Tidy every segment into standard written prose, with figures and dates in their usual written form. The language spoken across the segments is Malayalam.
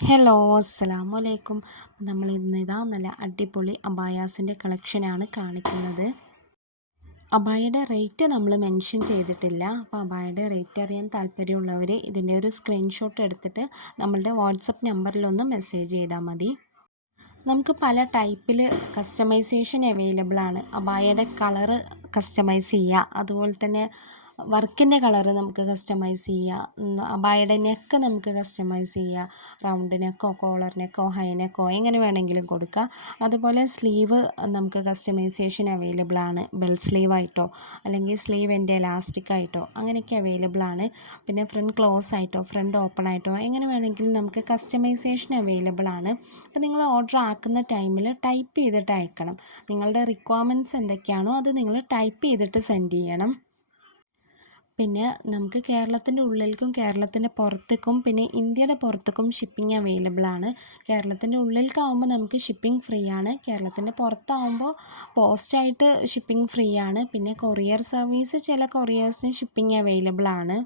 ഹലോ അസ്സലാമു അലൈക്കും. നമ്മൾ ഇന്ന് നല്ല അടിപൊളി അബായാസിൻ്റെ കളക്ഷനാണ് കാണിക്കുന്നത്. അബായയുടെ റേറ്റ് നമ്മൾ മെൻഷൻ ചെയ്തിട്ടില്ല. അപ്പോൾ അബായയുടെ റേറ്റ് അറിയാൻ താല്പര്യമുള്ളവർ ഇതിൻ്റെ ഒരു സ്ക്രീൻഷോട്ട് എടുത്തിട്ട് നമ്മളുടെ വാട്സപ്പ് നമ്പറിലൊന്ന് മെസ്സേജ് ചെയ്താൽ മതി. നമുക്ക് പല ടൈപ്പിൽ കസ്റ്റമൈസേഷൻ അവൈലബിൾ ആണ്. അബായയുടെ കളറ് കസ്റ്റമൈസ് ചെയ്യുക, അതുപോലെ തന്നെ വർക്കിൻ്റെ കളറ് നമുക്ക് കസ്റ്റമൈസ് ചെയ്യുക, അബായയുടെ നെക്ക് നമുക്ക് കസ്റ്റമൈസ് ചെയ്യുക, റൗണ്ട് നെക്കോ കോളർ നെക്കോ ഹൈ നെക്കോ എങ്ങനെ വേണമെങ്കിലും കൊടുക്കുക. അതുപോലെ സ്ലീവ് നമുക്ക് കസ്റ്റമൈസേഷൻ അവൈലബിൾ ആണ്. ബെൽ സ്ലീവായിട്ടോ അല്ലെങ്കിൽ സ്ലീവിൻ്റെ എലാസ്റ്റിക് ആയിട്ടോ അങ്ങനെയൊക്കെ അവൈലബിൾ ആണ്. പിന്നെ ഫ്രണ്ട് ക്ലോസ് ആയിട്ടോ ഫ്രണ്ട് ഓപ്പൺ ആയിട്ടോ എങ്ങനെ വേണമെങ്കിലും നമുക്ക് കസ്റ്റമൈസേഷൻ അവൈലബിൾ ആണ്. അപ്പോൾ നിങ്ങൾ ഓർഡർ ആക്കുന്ന ടൈമിൽ ടൈപ്പ് ചെയ്തിട്ട് അയക്കണം. നിങ്ങളുടെ റിക്വയർമെൻറ്റ്സ് എന്തൊക്കെയാണോ അത് നിങ്ങൾ ടൈപ്പ് ചെയ്തിട്ട് സെൻഡ് ചെയ്യണം. പിന്നെ നമുക്ക് കേരളത്തിൻ്റെ ഉള്ളിലേക്കും കേരളത്തിൻ്റെ പുറത്തേക്കും പിന്നെ ഇന്ത്യയുടെ പുറത്തേക്കും ഷിപ്പിംഗ് അവൈലബിൾ ആണ്. കേരളത്തിൻ്റെ ഉള്ളിലേക്കാവുമ്പോൾ നമുക്ക് ഷിപ്പിംഗ് ഫ്രീ ആണ്. കേരളത്തിൻ്റെ പുറത്താവുമ്പോൾ പോസ്റ്റായിട്ട് ഷിപ്പിംഗ് ഫ്രീ ആണ്. പിന്നെ കൊറിയർ സർവീസ് ചില കൊറിയേഴ്സിന് ഷിപ്പിംഗ് അവൈലബിൾ ആണ്.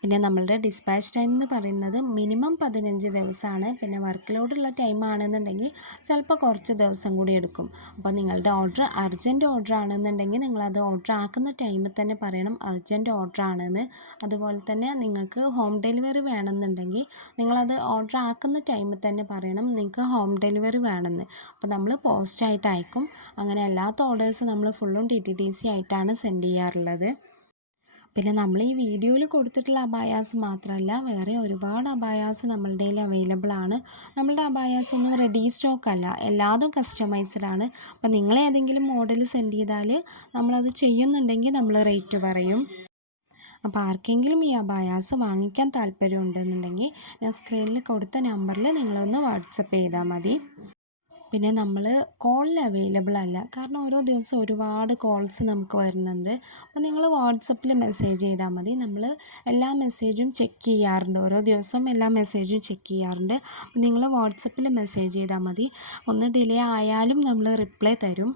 പിന്നെ നമ്മളുടെ ഡിസ്പാച്ച് ടൈം എന്ന് പറയുന്നത് മിനിമം 15 ദിവസമാണ്. പിന്നെ വർക്ക് ലോഡുള്ള ടൈം ആണെന്നുണ്ടെങ്കിൽ ചിലപ്പോൾ കുറച്ച് ദിവസം കൂടി എടുക്കും. അപ്പോൾ നിങ്ങളുടെ ഓർഡർ അർജൻറ്റ് ഓർഡർ ആണെന്നുണ്ടെങ്കിൽ നിങ്ങളത് ഓർഡർ ആക്കുന്ന ടൈമിൽ തന്നെ പറയണം അർജൻറ്റ് ഓർഡർ ആണെന്ന്. അതുപോലെ തന്നെ നിങ്ങൾക്ക് ഹോം ഡെലിവറി വേണമെന്നുണ്ടെങ്കിൽ നിങ്ങളത് ഓർഡർ ആക്കുന്ന ടൈമിൽ തന്നെ പറയണം നിങ്ങൾക്ക് ഹോം ഡെലിവറി വേണമെന്ന്. അപ്പോൾ നമ്മൾ പോസ്റ്റായിട്ട് അയക്കും. അങ്ങനെ അല്ലാത്ത ഓർഡേഴ്സ് നമ്മൾ ഫുള്ളും DTDC ആയിട്ടാണ് സെൻഡ് ചെയ്യാറുള്ളത്. പിന്നെ നമ്മൾ ഈ വീഡിയോയിൽ കൊടുത്തിട്ടുള്ള അബായാസ് മാത്രമല്ല, വേറെ ഒരുപാട് അബായാസ് നമ്മളുടെ കയ്യിൽ അവൈലബിൾ ആണ്. നമ്മളുടെ അബായാസ് ഒന്നും റെഡി സ്റ്റോക്ക് അല്ല, എല്ലാതും കസ്റ്റമൈസ്ഡ് ആണ്. അപ്പോൾ നിങ്ങൾ ഏതെങ്കിലും മോഡൽ സെൻഡ് ചെയ്താൽ നമ്മളത് ചെയ്യുന്നുണ്ടെങ്കിൽ നമ്മൾ റേറ്റ് പറയും. അപ്പോൾ ആർക്കെങ്കിലും ഈ അബായാസ് വാങ്ങിക്കാൻ താല്പര്യമുണ്ടെന്നുണ്ടെങ്കിൽ ഞാൻ സ്ക്രീനിൽ കൊടുത്ത നമ്പറിൽ നിങ്ങളൊന്ന് വാട്സപ്പ് ചെയ്താൽ മതി. പിന്നെ നമ്മൾ കോളിൽ അവൈലബിൾ അല്ല, കാരണം ഓരോ ദിവസം ഒരുപാട് കോൾസ് നമുക്ക് വരുന്നുണ്ട്. അപ്പോൾ നിങ്ങൾ വാട്സപ്പിൽ മെസ്സേജ് ചെയ്താൽ മതി. നമ്മൾ എല്ലാ മെസ്സേജും ചെക്ക് ചെയ്യാറുണ്ട്, ഓരോ ദിവസവും എല്ലാ മെസ്സേജും ചെക്ക് ചെയ്യാറുണ്ട്. അപ്പോൾ നിങ്ങൾ വാട്സപ്പിൽ മെസ്സേജ് ചെയ്താൽ മതി. ഒന്ന് ഡിലേ ആയാലും നമ്മൾ റിപ്ലൈ തരും.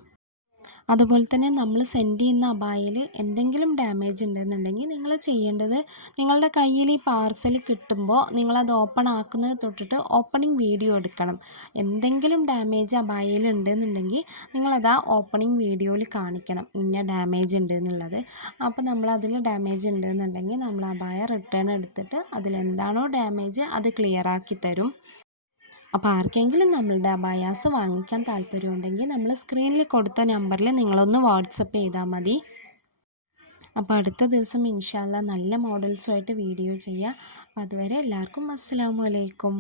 അതുപോലെ തന്നെ നമ്മൾ സെൻഡ് ചെയ്യുന്ന അബായയിൽ എന്തെങ്കിലും ഡാമേജ് ഉണ്ടെന്നുണ്ടെങ്കിൽ നിങ്ങൾ ചെയ്യേണ്ടത്, നിങ്ങളുടെ കയ്യിൽ ഈ പാർസൽ കിട്ടുമ്പോൾ നിങ്ങളത് ഓപ്പൺ ആക്കുന്നത് തൊട്ടിട്ട് ഓപ്പണിംഗ് വീഡിയോ എടുക്കണം. എന്തെങ്കിലും ഡാമേജ് അബായയിൽ ഉണ്ടെന്നുണ്ടെങ്കിൽ നിങ്ങളത് ആ ഓപ്പണിംഗ് വീഡിയോയിൽ കാണിക്കണം, ഇന്ന ഡാമേജ് ഉണ്ട് എന്നുള്ളത്. അപ്പോൾ നമ്മളതിൽ ഡാമേജ് ഉണ്ടെന്നുണ്ടെങ്കിൽ നമ്മൾ അബായ റിട്ടേൺ എടുത്തിട്ട് അതിലെന്താണോ ഡാമേജ് അത് ക്ലിയർ ആക്കി തരും. അപ്പോൾ ആർക്കെങ്കിലും നമ്മളുടെ അബായാസ് വാങ്ങിക്കാൻ താല്പര്യമുണ്ടെങ്കിൽ നമ്മൾ സ്ക്രീനിൽ കൊടുത്ത നമ്പറിൽ നിങ്ങളൊന്ന് വാട്സപ്പ് ചെയ്താൽ മതി. അപ്പോൾ അടുത്ത ദിവസം ഇൻഷാ അല്ലാ നല്ല മോഡൽസുമായിട്ട് വീഡിയോ ചെയ്യാം. അപ്പോൾ അതുവരെ എല്ലാവർക്കും അസ്സലാമു അലൈക്കും.